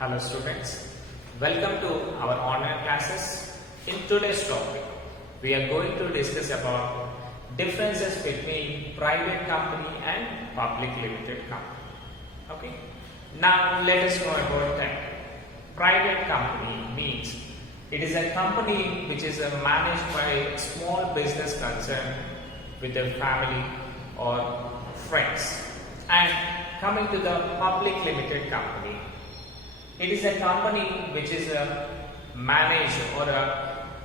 Hello students, welcome to our online classes. In today's topic, we are going to discuss about differences between private company and public limited company. Okay, now let us know about that. Private company means it is a company which is managed by a small business concern with their family or friends. And coming to the public limited company, it is a company which is managed or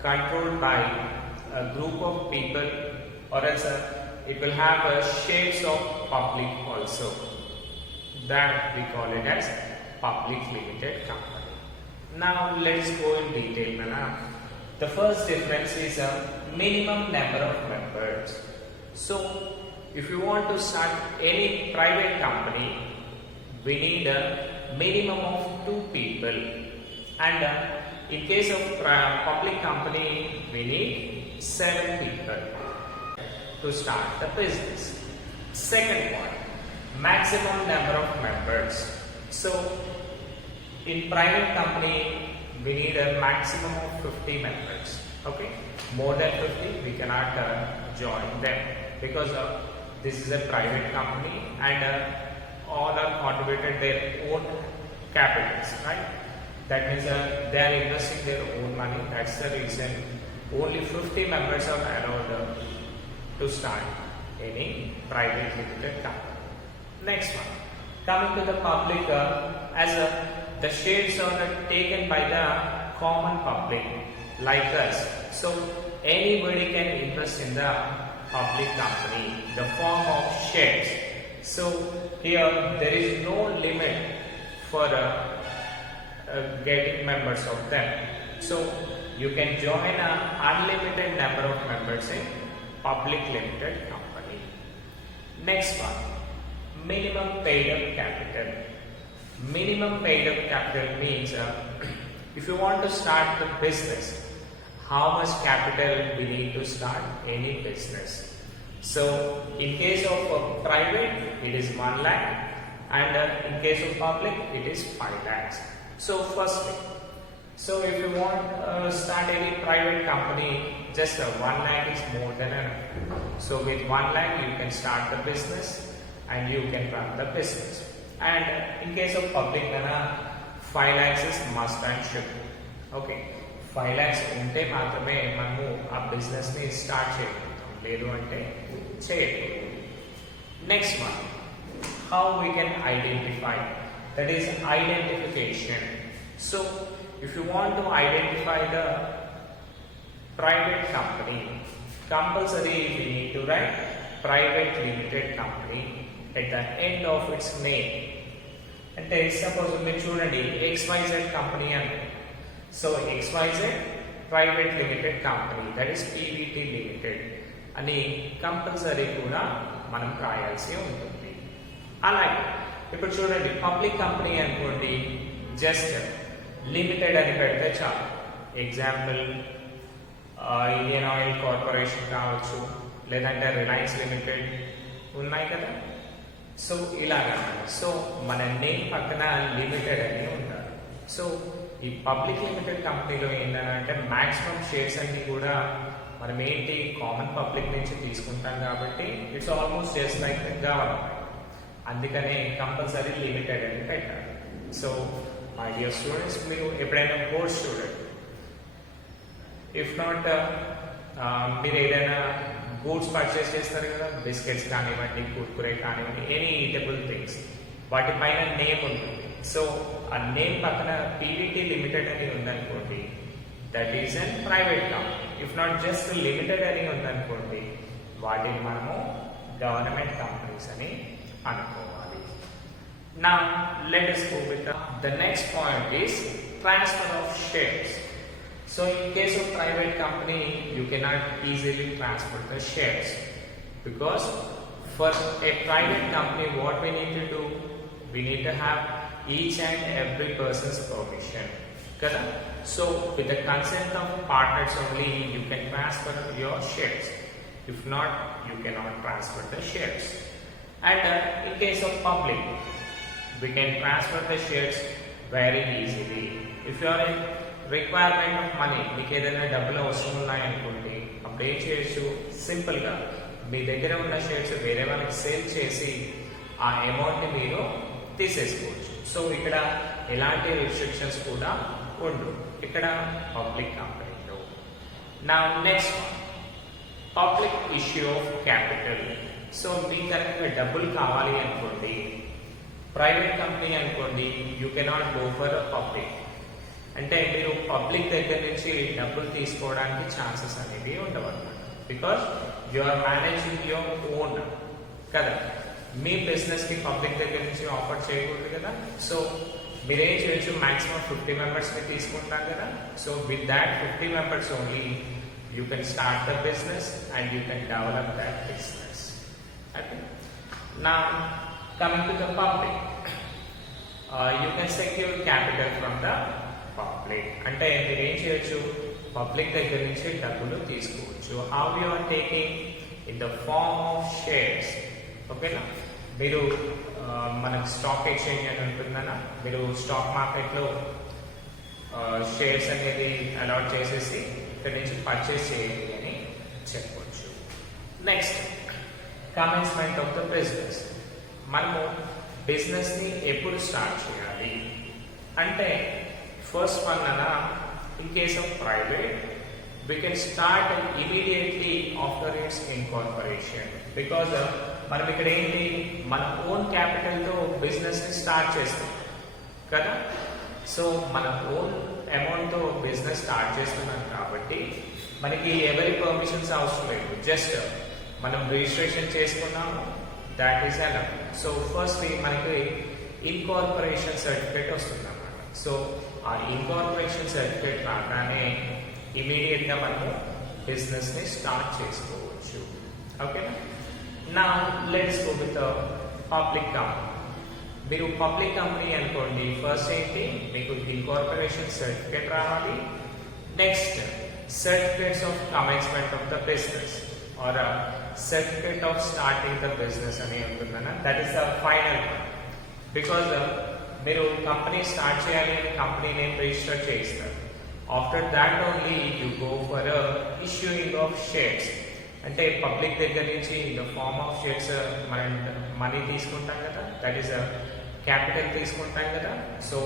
controlled by a group of people, or else it will have shades of public also. That we call it as public limited company. Now let's go in detail. The first difference is a minimum number of members. So if you want to start any private company, we need a minimum of 2 people, and in case of public company we need 7 people to start the business. Second point, maximum number of members. So in private company we need a maximum of 50 members. Okay, more than 50 we cannot join them, because this is a private company and all are contributed their own capitals, right? That means they are investing their own money. That's the reason only 50 members are allowed to start any private limited company. Next one, coming to the public, the shares are taken by the common public like us. So anybody can invest in the public company, the form of shares. So here there is no limit for getting members of them. So you can join an unlimited number of members in public limited company. Next one, minimum paid up capital. Minimum paid up capital means if you want to start the business, how much capital we need to start any business. So in case of private it is 1 lakh, and in case of public it is 5 lakhs. So firstly, so if you want to start any private company, just 1 lakh is more than enough. So with 1 lakh you can start the business and you can run the business. And in case of public, 5 lakhs is must and should. Okay, 5 lakhs ఉంటే మాత్రమే మనము ఆ బిజినెస్ ని స్టార్ట్ చేయగలుగుతాం, లేదు అంటే చేయకూడదు. Next one, how we can identify, that is identification. So if you want to identify the private company, compulsory we need to write private limited company at the end of its name. అంటే సపోజ్ మీరు చూడండి XYZ company అని, so XYZ private limited company, that is PVT limited అని కంపల్సరీ కూడా మనం రాయాల్సి ఉంటుంది. అలాగే ఇప్పుడు చూడండి పబ్లిక్ కంపెనీ అనుకోండి, జస్ట్ లిమిటెడ్ అని పెడితే చాలు. ఎగ్జాంపుల్ ఇండియన్ ఆయిల్ కార్పొరేషన్ కావచ్చు, లేదంటే రిలయన్స్ లిమిటెడ్ ఉన్నాయి కదా. సో ఇలాగా, సో మన నేమ్ పక్కన లిమిటెడ్ అని ఉండాలి. సో ఈ పబ్లిక్ లిమిటెడ్ కంపెనీలో ఏంటంటే మ్యాక్సిమం షేర్స్ అన్ని కూడా మనం ఏంటి కామన్ పబ్లిక్ నుంచి తీసుకుంటాం కాబట్టి it's almost just like government, అందుకనే కంపల్సరీ లిమిటెడ్ అని పెట్టాలి. సో మై డియర్ స్టూడెంట్స్, మీరు ఎప్పుడైనా కోర్స్ చూడండి, ఇఫ్ నాట్ మీరు ఏదైనా గూడ్స్ పర్చేస్ చేస్తారు కదా, బిస్కెట్స్ కానివ్వండి, కుర్కురే కానివ్వండి, ఎనీ ఈటబుల్ థింగ్స్, వాటిపైన నేమ్ ఉంటుంది. సో ఆ నేమ్ పక్కన PVT లిమిటెడ్ అని ఉందనుకోండి, that is an private company. If not just limited అని ఉందనుకోండి, వాటిని మనము గవర్నమెంట్ కంపెనీస్ అని అనుకోవాలి. Now let us go with the next point is transfer of shares. So in case of private company you cannot easily transfer the shares, because for a private company what we need to do, we need to have each and every person's permission. Correct? So with the consent of partners only you can transfer your shares. If not, you cannot transfer the shares. And in case of public, we can transfer the shares very easily. If you are in requirement of money, మీకు ఏదైనా డబ్బులు అవసరం ఉన్నాయనుకోండి, అప్పుడు ఏం చేయొచ్చు, సింపుల్గా మీ దగ్గర ఉన్న షేర్స్ వేరే వాళ్ళకి సేల్ చేసి ఆ అమౌంట్ని మీరు తీసేసుకోవచ్చు. సో ఇక్కడ ఎలాంటి రిస్ట్రిక్షన్స్ కూడా ఉండవు ఇక్కడ పబ్లిక్ కంపెనీలో. నా next one, public issue of capital. So మీకు కనుక డబ్బులు కావాలి అనుకోండి, ప్రైవేట్ కంపెనీ అనుకోండి, you cannot go for public. అంటే మీరు పబ్లిక్ దగ్గర నుంచి డబ్బులు తీసుకోవడానికి ఛాన్సెస్ అనేవి ఉండవు అన్నమాట. Because you are managing your own కదా, మీ బిజినెస్ కి పబ్లిక్ దగ్గర నుంచి ఆఫర్ చేయకూడదు కదా. సో మీరేం చేయొచ్చు, మాక్సిమం 50 మెంబర్స్ ని తీసుకుంటాం కదా. So with that 50 members only you can start the business and you can develop that business. Okay, నా coming to the public, you can secure capital from the public. అంటే మీరు ఏం చేయొచ్చు, పబ్లిక్ దగ్గర నుంచి డబ్బులు తీసుకోవచ్చు. How you are taking, in the form of shares. ఓకేనా, మీరు మనకు స్టాక్ ఎక్స్చేంజ్ అని ఉంటుందన్నా, మీరు స్టాక్ మార్కెట్లో షేర్స్ అనేది అలాట్ చేసేసి ఇక్కడ నుంచి పర్చేస్ చేయండి అని చెప్పవచ్చు. Next, commencement of the business. మనము బిజినెస్ని ఎప్పుడు స్టార్ట్ చేయాలి అంటే, ఫస్ట్ వన్ అన్న, in case of private, we can start immediately after its incorporation, because మనం ఇక్కడ ఏంటి, మన ఓన్ క్యాపిటల్ తో బిజినెస్ ని స్టార్ట్ చేస్తాం కదా. సో మన ఓన్ అమౌంట్ తో బిజినెస్ స్టార్ట్ చేస్తున్నాం కాబట్టి మనకి ఎవరి పర్మిషన్స్ అవసరం లేదు, జస్ట్ మనం రిజిస్ట్రేషన్ చేసుకున్నాము, that is enough. So first మనకి ఇన్కార్పొరేషన్ సర్టిఫికేట్ వస్తుంది అన్నమాట. సో ఆ ఇన్కార్పొరేషన్ సర్టిఫికేట్ రాగానే ఇమీడియట్ గా మనము బిజినెస్ ని స్టార్ట్ చేసుకోవచ్చు. ఓకేనా, నా let's go with public company. మీరు పబ్లిక్ కంపెనీ అనుకోండి, ఫస్ట్ ఏంటి, మీకు ఇన్కార్పొరేషన్ సర్టిఫికేట్ రావాలి. Next, certificates of commencement of the business or certificate of starting the business అని ఉంటుందన్న, that is the final one. Because మీరు కంపెనీ స్టార్ట్ చేయాలి అని కంపెనీ నేమ్ రిజిస్టర్ చేయిస్తారు. After that only you go for issuing of shares. అంటే public దగ్గర నుంచి in the form of shares మనం మనీ తీసుకుంటాం కదా, దట్ ఈస్ క్యాపిటల్ తీసుకుంటాం కదా. సో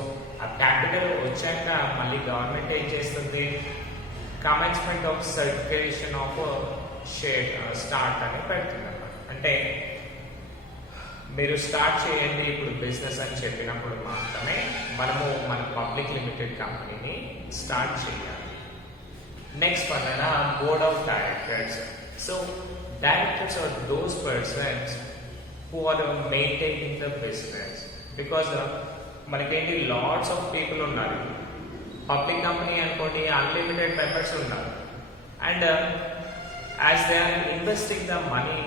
ఆ క్యాపిటల్ వచ్చాక మళ్ళీ గవర్నమెంట్ ఏం చేస్తుంది, commencement of certification of share start అని పెడుతుంది అన్నమాట. అంటే మీరు స్టార్ట్ చేయండి ఇప్పుడు బిజినెస్ అని చెప్పినప్పుడు మాత్రమే మనము మన పబ్లిక్ లిమిటెడ్ కంపెనీని స్టార్ట్ చేయాలి. నెక్స్ట్ వన్ అయినా board of directors. So directors are those persons who are maintaining the business. Because మనకేంటి, లాట్స్ ఆఫ్ పీపుల్ ఉన్నారు. పబ్లిక్ కంపెనీ అనుకోండి, అన్లిమిటెడ్ మెంబర్స్ ఉన్నారు. And as they are investing the money,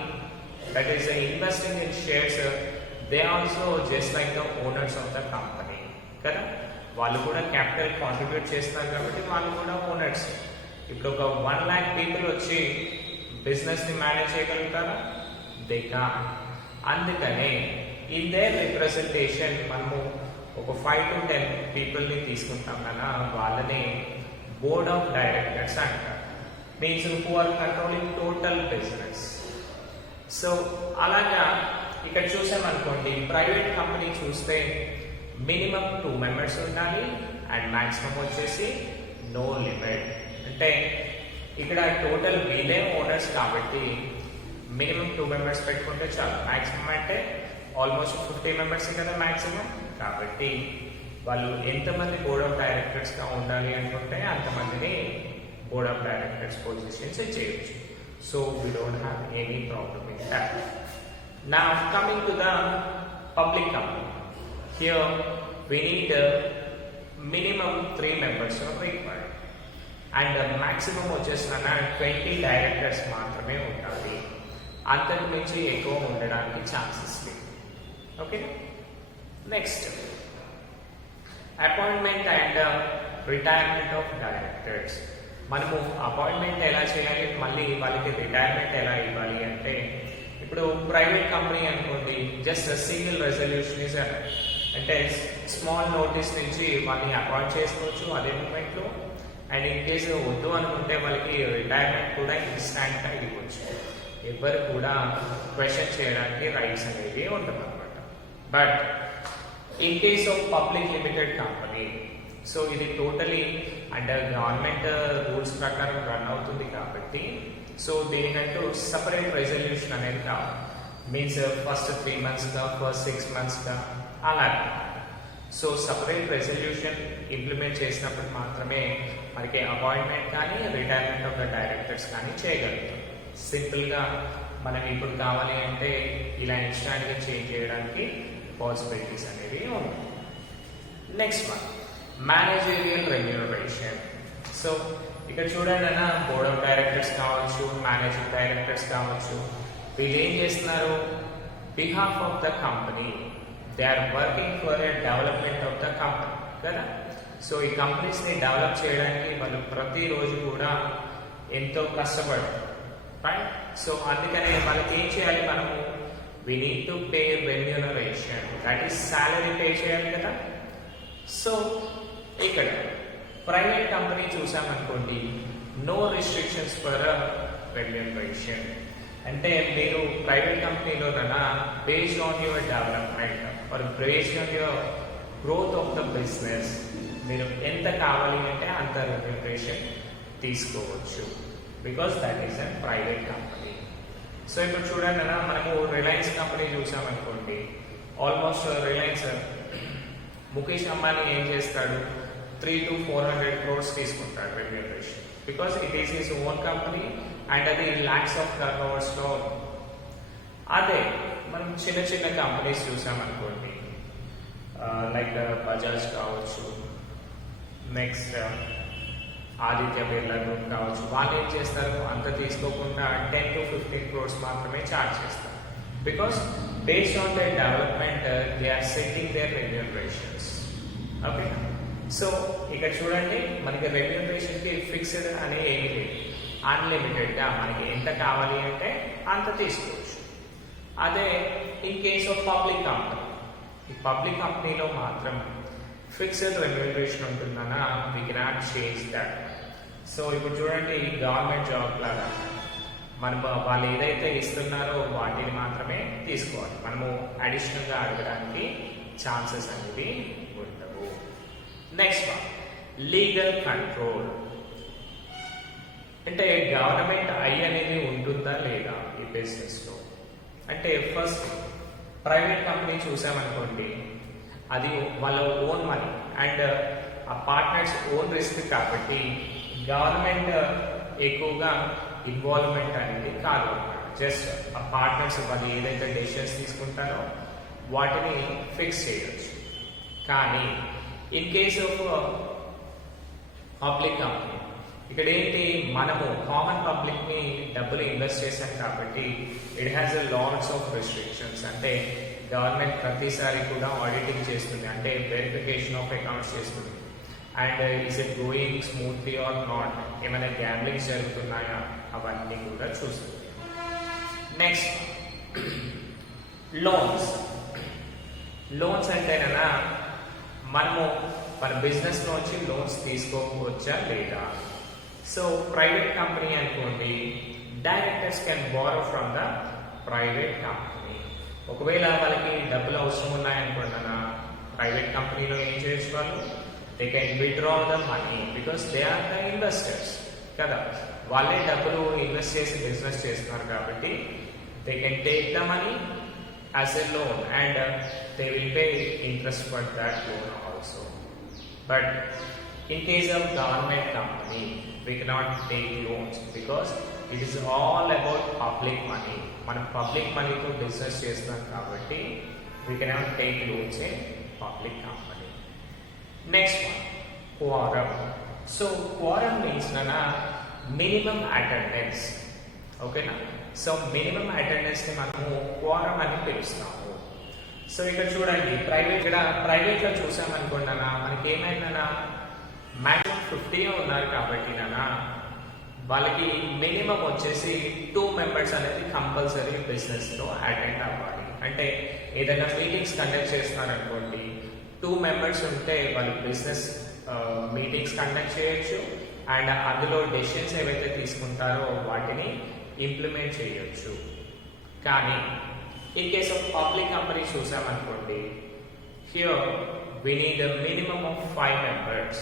that is investing in shares, they also just like the owners of the company కదా. వాళ్ళు కూడా capital contribute చేస్తున్నారు కాబట్టి వాళ్ళు కూడా ఓనర్స్. ఇప్పుడు ఒక 1 lakh పీపుల్ వచ్చి బిజినెస్ ని మేనేజ్ చేయగలుగుతారా, దే కాంట్. అందుకనే ఇన్ దేర్ రిప్రజెంటేషన్ మనము ఒక 5 to 10 పీపుల్ ని తీసుకుంటాం కదా, వాళ్ళని బోర్డ్ ఆఫ్ డైరెక్టర్స్ అంటారు. Means who are controlling total business. So అలాగా ఇక్కడ చూసామనుకోండి, ప్రైవేట్ కంపెనీ చూస్తే మినిమం 2 మెంబర్స్ ఉండాలి అండ్ మాక్సిమం వచ్చేసి నో లిమిట్. అంటే ఇక్కడ టోటల్ వీలే ఓనర్స్ కాబట్టి మినిమం 2 మెంబర్స్ పెట్టుకుంటే చాలు. మాక్సిమం అంటే ఆల్మోస్ట్ 50 మెంబర్స్ కదా మాక్సిమం. కాబట్టి వాళ్ళు ఎంతమంది బోర్డ్ ఆఫ్ డైరెక్టర్స్ గా ఉండాలి అనుకుంటే అంతమందిని బోర్డ్ ఆఫ్ డైరెక్టర్స్ పొజిషన్స్ చేయొచ్చు. So we don't have any problem in that. Now coming to the public company, here we need minimum 3 members are required and maximum వచ్చేసిన 20 డైరెక్టర్స్ మాత్రమే ఉండాలి. అంతకు మించి ఎక్కువ ఉండడానికి ఛాన్సెస్ లేవు. Okay, next appointment and retirement of directors. మనము అపాయింట్మెంట్ ఎలా చేయాలి, మళ్ళీ వాళ్ళకి రిటైర్మెంట్ ఎలా ఇవ్వాలి అంటే, ఇప్పుడు ప్రైవేట్ కంపెనీ అనుకోండి, జస్ట్ సింగిల్ రెజల్యూషన్ ఇస్ అంటే స్మాల్ నోటీస్ నుంచి వాళ్ళని అపాయింట్ చేసుకోవచ్చు అదే మూమెంట్లో. అండ్ ఇన్ కేసు వద్దు అనుకుంటే వాళ్ళకి రిటైర్మెంట్ కూడా ఇన్స్టాంట్గా ఇవ్వచ్చు. ఎవరు కూడా క్వశ్చన్ చేయడానికి రైట్స్ అనేది ఉంటుంది అనమాట. But in case of public limited company, so ఇది టోటలీ అండర్ గవర్నమెంట్ రూల్స్ ప్రకారం రన్ అవుతుంది కాబట్టి సో దీనికంటూ సపరేట్ రెజల్యూషన్ అనేది కావాలి. మీన్స్ ఫస్ట్ 3 monthsగా ఫస్ట్ 6 monthsగా అలాగే. సో సపరేట్ రెజల్యూషన్ ఇంప్లిమెంట్ చేసినప్పుడు మాత్రమే మనకి అపాయింట్మెంట్ కానీ రిటైర్మెంట్ ఆఫ్ ద డైరెక్టర్స్ కానీ చేయగలుగుతాం. సింపుల్గా మనం ఇప్పుడు కావాలి అంటే ఇలా ఇన్స్టాంట్గా చేంజ్ చేయడానికి పాసిబిలిటీస్ అనేవి ఉన్నాయి. Next one managerial remuneration. So ఇక్కడ చూడండి అన్న, బోర్డ్ ఆఫ్ డైరెక్టర్స్ కావచ్చు, మేనేజింగ్ డైరెక్టర్స్ కావచ్చు, వీళ్ళు ఏం చేస్తున్నారు? Behalf of the company they are working for a development of the company కదా. సో ఈ కంపెనీస్ని డెవలప్ చేయడానికి వాళ్ళు ప్రతిరోజు కూడా ఎంతో కష్టపడతారు, రైట్? సో అందుకనే వాళ్ళకి ఏం చేయాలి మనము? We need to pay remuneration, that is salary pay చేయాలి కదా. సో ఇక్కడ ప్రైవేట్ కంపెనీ చూసామనుకోండి, నో రిస్ట్రిక్షన్స్ ఫర్ రెమ్యూనరేషన్. అంటే మీరు ప్రైవేట్ కంపెనీలో కన్నా based on your development or based on your growth of the business మీరు ఎంత కావాలి అంటే అంత రెమ్యూనరేషన్ తీసుకోవచ్చు, because that is a private company. So ఇప్పుడు చూడండి అన్న, మనము రిలయన్స్ కంపెనీ చూసామనుకోండి, ఆల్మోస్ట్ రిలయన్స్ ముఖేష్ అంబానీ ఏం చేస్తాడు? 300 to 400 crores తీసుకుంటాడు remuneration, because it is his own company and అది lakhs of turnovers లో. అదే మనం చిన్న చిన్న కంపెనీస్ చూసామనుకోండి, లైక్ బజాజ్ కావచ్చు, నెక్స్ట్ ఆదిత్య బిర్లా గ్రూప్ కావచ్చు, వాళ్ళు ఏం చేస్తారు? అంత తీసుకోకుండా 10 to 15 crores మాత్రమే ఛార్జ్ చేస్తారు, because based on their development they are setting their remunerations. Okay, so ఇక్కడ చూడండి, మనకి రెమ్యూనరేషన్కి ఫిక్స్డ్ అనే ఏమీ లేదు, అన్లిమిటెడ్గా మనకి ఎంత కావాలి అంటే అంత తీసుకోవచ్చు. అదే in case of public company, ఈ పబ్లిక్ కంపెనీలో మాత్రం ఫిక్స్డ్ రెమ్యూనరేషన్ ఉంటుందన్న, we cannot change that. So ఇప్పుడు చూడండి, గవర్నమెంట్ జాబ్ లాగా మనం వాళ్ళు ఏదైతే ఇస్తున్నారో వాటిని మాత్రమే తీసుకోవాలి, మనము అడిషనల్గా అడగడానికి ఛాన్సెస్ అనేవి ఉండవు. Next one legal control. అంటే గవర్నమెంట్ ఐ అనేది ఉంటుందా లేదా ఈ బిజినెస్లో? అంటే ఫస్ట్ ప్రైవేట్ కంపెనీ చూసామనుకోండి, అది వాళ్ళ ఓన్ మనీ అండ్ ఆ పార్ట్నర్స్ ఓన్ రిస్క్ కాబట్టి గవర్నమెంట్ ఎక్కువగా ఇన్వాల్వ్మెంట్ అనేది కాదు. జస్ట్ ఆ పార్ట్నర్స్ వాళ్ళు ఏదైతే డెసిషన్స్ తీసుకుంటారో వాటిని ఫిక్స్ చేయవచ్చు. కానీ in case of public company, ఇక్కడ ఏంటి, మనము కామన్ పబ్లిక్ని డబ్బులు ఇన్వెస్ట్ చేశాం కాబట్టి it has a lots of restrictions. అంటే గవర్నమెంట్ ప్రతిసారి కూడా ఆడిటింగ్ చేస్తుంది, అంటే వెరిఫికేషన్ ఆఫ్ అకౌంట్స్ చేస్తుంది. And is it going smoothly or not, ఏమైనా గ్యాంబ్లింగ్స్ జరుగుతున్నాయా అవన్నీ కూడా చూస్తుంది. Next loans. లోన్స్ అంటేనా మనము మన బిజినెస్ నుంచి లోన్స్ తీసుకోవచ్చా లేదా? సో ప్రైవేట్ కంపెనీ అనుకోండి, directors can borrow from the private company. ఒకవేళ వాళ్ళకి డబ్బులు అవసరం ఉన్నాయనుకోండి, ప్రైవేట్ కంపెనీలో ఏం చేయొచ్చు వాళ్ళు? They can withdraw the money because they are the investors కదా. వాళ్ళే డబ్బులు ఇన్వెస్ట్ చేసి బిజినెస్ చేస్తున్నారు కాబట్టి they can take the money as a loan and they will pay interest for that loan also. But in case of government company we cannot take loans because it is all about public money. మనం పబ్లిక్ మనీతో బిజినెస్ చేస్తున్నాం కాబట్టి we cannot take loans in public company. Next one, quorum. So quorum means nana minimum attendance. Okay na? So minimum attendance ని మనము quorum అని పిలుస్తాము. సో ఇక్కడ చూడండి, ప్రైవేట్ లో చూసామనుకోండి అన్న, మనకి ఏమైందన్నా మ్యాక్సిమం 50 ఉన్నారు కాబట్టి నానా వాళ్ళకి మినిమం వచ్చేసి 2 members అనేది కంపల్సరీ బిజినెస్లో అటెండ్ అవ్వాలి. అంటే ఏదైనా మీటింగ్స్ కండక్ట్ చేస్తున్నారనుకోండి, 2 మెంబర్స్ ఉంటే వాళ్ళు బిజినెస్ మీటింగ్స్ కండక్ట్ చేయొచ్చు అండ్ అందులో డెసిషన్స్ ఏవైతే తీసుకుంటారో వాటిని ఇంప్లిమెంట్ చేయొచ్చు. కానీ in case of public company చూసామనుకోండి, here we need a minimum of 5 members.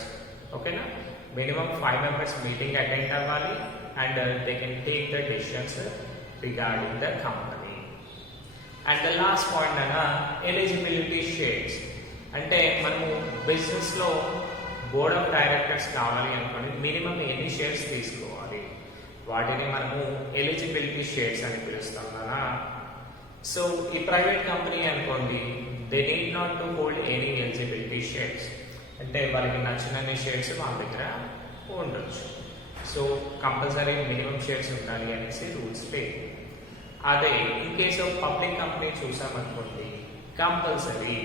ఓకేనా, మినిమం 5 members మీటింగ్ అటెండ్ అవ్వాలి and they can take the decisions regarding the company. And the last point అన్న eligibility shares. అంటే మనము బిజినెస్లో board of directors కావాలి అనుకోండి, మినిమం ఎన్ని షేర్స్ తీసుకోవాలి, వాటిని మనము ఎలిజిబిలిటీ షేర్స్ అని పిలుస్తాం కదా. సో ఈ ప్రైవేట్ కంపెనీ అనుకోండి, they need not to hold any eligibility shares. అంటే వాళ్ళకి నచ్చినన్ని షేర్స్ వాళ్ళ దగ్గర ఉండొచ్చు. సో కంపల్సరీ మినిమం షేర్స్ ఉండాలి అనేసి రూల్స్ లేదు. అదే in case of public company చూసామనుకోండి, compulsory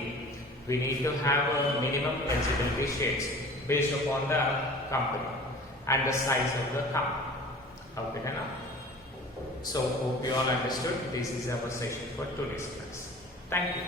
we need to have a minimum eligibility shares based upon the company and the size of the company. Okay, na? So hope you all understood. This is our session for today's class. Thank you.